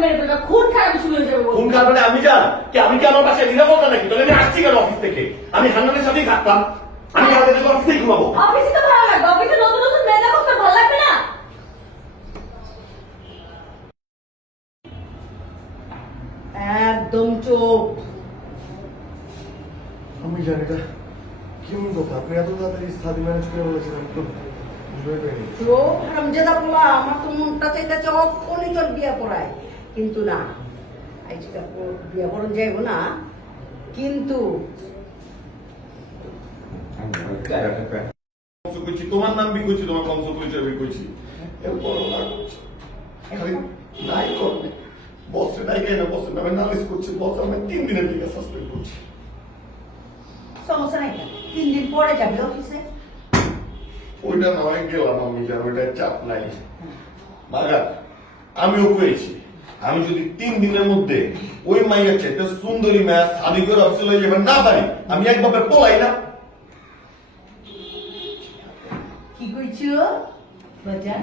মেরে ফেলবে, খুন খারাপ শুরু হয়ে যাবে। খুন খারাপ মানে আমি জান কি আমি কি আমার বাসায় নিরাপত্তা নাকি? তাহলে আমি আসছি কেন অফিস থেকে? আমি হান্নানের সাথেই থাকতাম, আমি কালকে থেকে অফিসেই ঘুমাবো। অফিসে তো ভালো লাগবে, অফিসে নতুন নতুন মেয়েদের করতে ভালো লাগবে না? একদম চুপ। আমি জানি না কেমন কথা, আপনি এত তাড়াতাড়ি স্টাডি ম্যানেজ করে বলেছেন, আমি তো বুঝতে পারিনি। চুপ হারামজাদা পোলা, আমার তো মনটা চাইতেছে অক্ষণই তোর বিয়া করায়, কিন্তু না, আজকে বিয়া করন যাইব না, কিন্তু তোমার নাম বি কইছি, তোমার বংশ পরিচয় বি কইছি, এরপর না খালি নাই করবে বসে নাই কেন, বসে নামে নালিশ করছে, বস আমি 3 দিনের দিকে সাসপেন্ড করছি। সমস্যা নাই, 3 দিন পরে যাবি অফিসে। ওইটা নয় গেলাম আমি, যার ওইটা চাপ নাই। বাগা আমিও কয়েছি, আমি যদি 3 দিনের মধ্যে ওই মাইয়ের চাইতে সুন্দরী মেয়া শাদি করে অফিসে লয়ে যাবেন না পারি, আমি একভাবে পলাই না। কি কইছ বাজান?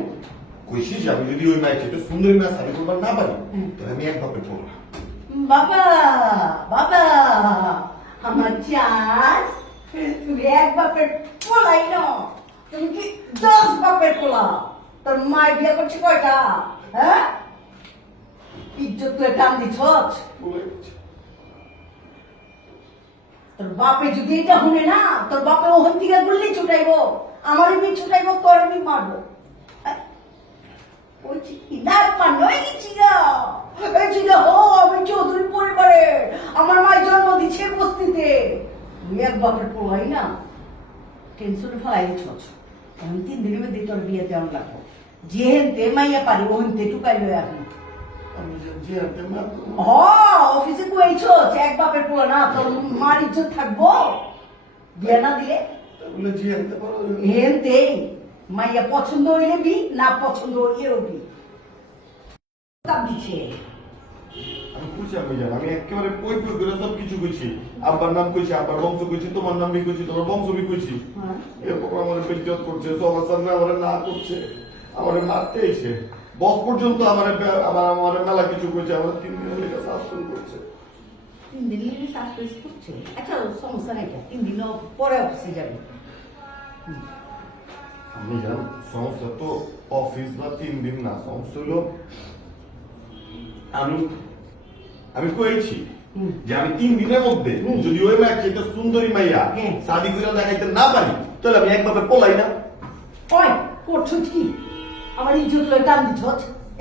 কইছি যে আমি যদি ওই মাইয়ের চাইতে সুন্দরী মেয়া শাদি করবার না পারি, তাহলে আমি একভাবে পড়লাম। বাবা বাবা, আমার চান তুমি এক বাপের পোলাই না, তুমি কি 10 বাপের পোলা? তোর মায়ের বিয়ে করছে কয়টা? হ্যাঁ, ইজ্জত তুই টান দিছ। তোর বাপে যদি এটা শুনে না, তোর বাপে ওখান থেকে বললেই ছুটাইবো, আমার এমনি ছুটাইবো, তোর এমনি মারবো। ওই চিঠি না পান্নই ছিল, এই ছিল হো আমি চৌধুরী পরিবারে, আমার মায়ের জন্ম দিচ্ছে বস্তিতে। তুমি এক বাপের পোলাই না, টেনশনে ফেলাই দিচ্ছ। এখন 3 দিনের মধ্যে তোর বিয়ে দেওয়া লাগবো, যেহেনতে মাইয়া পারি ওহেনতে টুকাই লই এখন। আমি যে হাতে না অফিসে কইছ এক বাপের পোলা না, তোর মার ইজ্জত থাকবো বিয়ে না দিলে? বলে জি আনতে পারো। হেনতে মাইয়া পছন্দ হইলে বি, না পছন্দ হইলেও বি। কাম দিচ্ছে আমি খুশি, আমি জানি আমি একেবারে পই পই করে সব কিছু কইছি, আব্বার নাম কইছি, আব্বার বংশ কইছি, তোমার নাম বি কইছি, তোমার বংশ বি কইছি। এরপর আমার বেজ্জত করছে, সবার সামনে আমার না করছে, আমার মারতে এসে বস পর্যন্ত আমার মেলা কিছু কইছে, আমার 3 দিনের লেগে সাসপেন্ড করছে। 3 দিন লেগে সাসপেন্স করছে? আচ্ছা সমস্যা নাই, 3 দিন পরে অফিসে যাবে। আমি জান সমস্যা তো অফিস বা 3 দিন না, সমস্যা হলো আমি কইছি যে আমি 3 দিনের মধ্যে যদি ওই মায়ের চাইতে সুন্দরী মাইয়া শাদি করে দেখাইতে না পারি, তাহলে আমি একভাবে পলাই না। ওই করছো কি? আমার ইজ্জত লয় টান দিছ,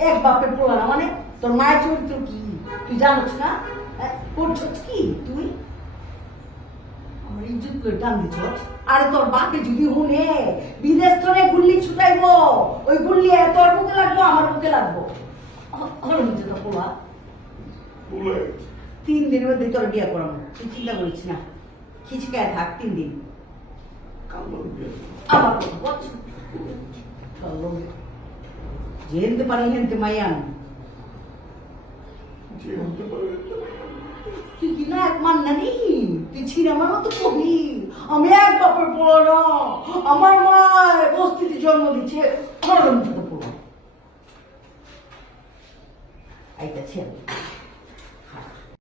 এক বাপের পোলা না মানে? তোর মায়ের চরিত্র কি তুই জানোস না? করছো কি তুই? আমার ইজ্জত লয় টান দিছ। আরে তোর বাপে যদি শুনে, বিদেশ থেকে গুল্লি ছুটাইবো, ওই গুল্লি তোর বুকে লাগবো, আমার বুকে লাগবো। হলো নিজে তো পোলা। 3 দিনের মধ্যে তোর বিয়ে করাবো, তুই চিন্তা করিস না, খিচকায় থাক 3 দিন। আবার যেতে পারি হেনতে মাইয়ান তুই কি না এক মান না নি, তুই ছিঁড়ে আমারও তো কবি। আমি এক বাপের পোলা না, আমার মা বস্তিতে জন্ম দিচ্ছে, আমার পোলা আইতাছে।